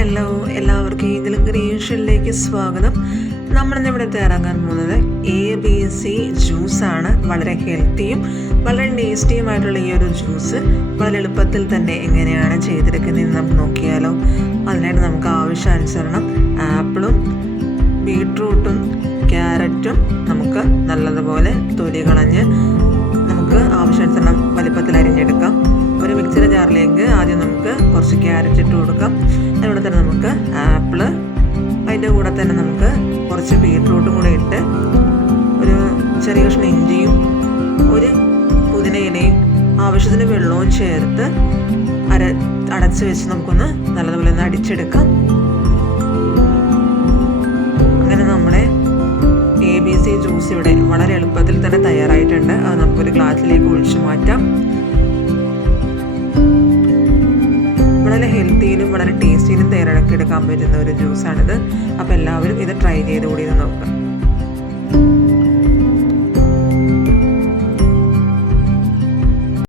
Hello, എല്ലാവർക്കും eagle ക്രിയേഷനിലേക്ക് സ്വാഗതം. നമ്മളിന്നിവിടെ തയ്യാറാക്കാൻ പോകുന്നത് ABC ജ്യൂസാണ്. വളരെ ഹെൽത്തിയും വളരെ ടേസ്റ്റിയുമായിട്ടുള്ള ഈ ഒരു ജ്യൂസ് വളരെ എളുപ്പത്തിൽ തന്നെ എങ്ങനെയാണ് ചെയ്തെടുക്കുന്നതെന്ന് നമുക്ക് നോക്കിയാലോ. അതിനായിട്ട് നമുക്ക് ആവശ്യാനുസരണം ആപ്പിളും ബീട്രൂട്ടും ക്യാരറ്റും നമുക്ക് നല്ലതുപോലെ തൊലി കളഞ്ഞ് നമുക്ക് ആവശ്യാനുസരണം വലിപ്പത്തിൽ അരിഞ്ഞെടുക്കാം. ഒരു മിക്സിയുടെ ജാറിലേക്ക് ആദ്യം നമുക്ക് കുറച്ച് ക്യാരറ്റ് ഇട്ട് കൊടുക്കാം. അതിലൂടെ തന്നെ നമുക്ക് ആപ്പിള്, അതിൻ്റെ കൂടെ തന്നെ നമുക്ക് കുറച്ച് ബീട്രൂട്ടും കൂടെ ഇട്ട് ഒരു ചെറിയ കഷ്ണം ഇഞ്ചിയും ഒരു പുതിന ഇലയും ആവശ്യത്തിന് വെള്ളവും ചേർത്ത് അടച്ച് വെച്ച് നമുക്കൊന്ന് നല്ലതുപോലെ ഒന്ന് അടിച്ചെടുക്കാം. അങ്ങനെ നമ്മുടെ ABC ജ്യൂസ് ഇവിടെ വളരെ എളുപ്പത്തിൽ തന്നെ തയ്യാറായിട്ടുണ്ട്. അത് നമുക്കൊരു ഗ്ലാസ്സിലേക്ക് ഒഴിച്ചു മാറ്റാം. വളരെ ഹെൽത്തിയിലും വളരെ ടേസ്റ്റിയിലും തയ്യാറാക്കി എടുക്കാൻ പറ്റുന്ന ഒരു ജ്യൂസാണിത്. അപ്പോൾ എല്ലാവരും ഇത് ട്രൈ ചെയ്ത് കൂടി നോക്കുക.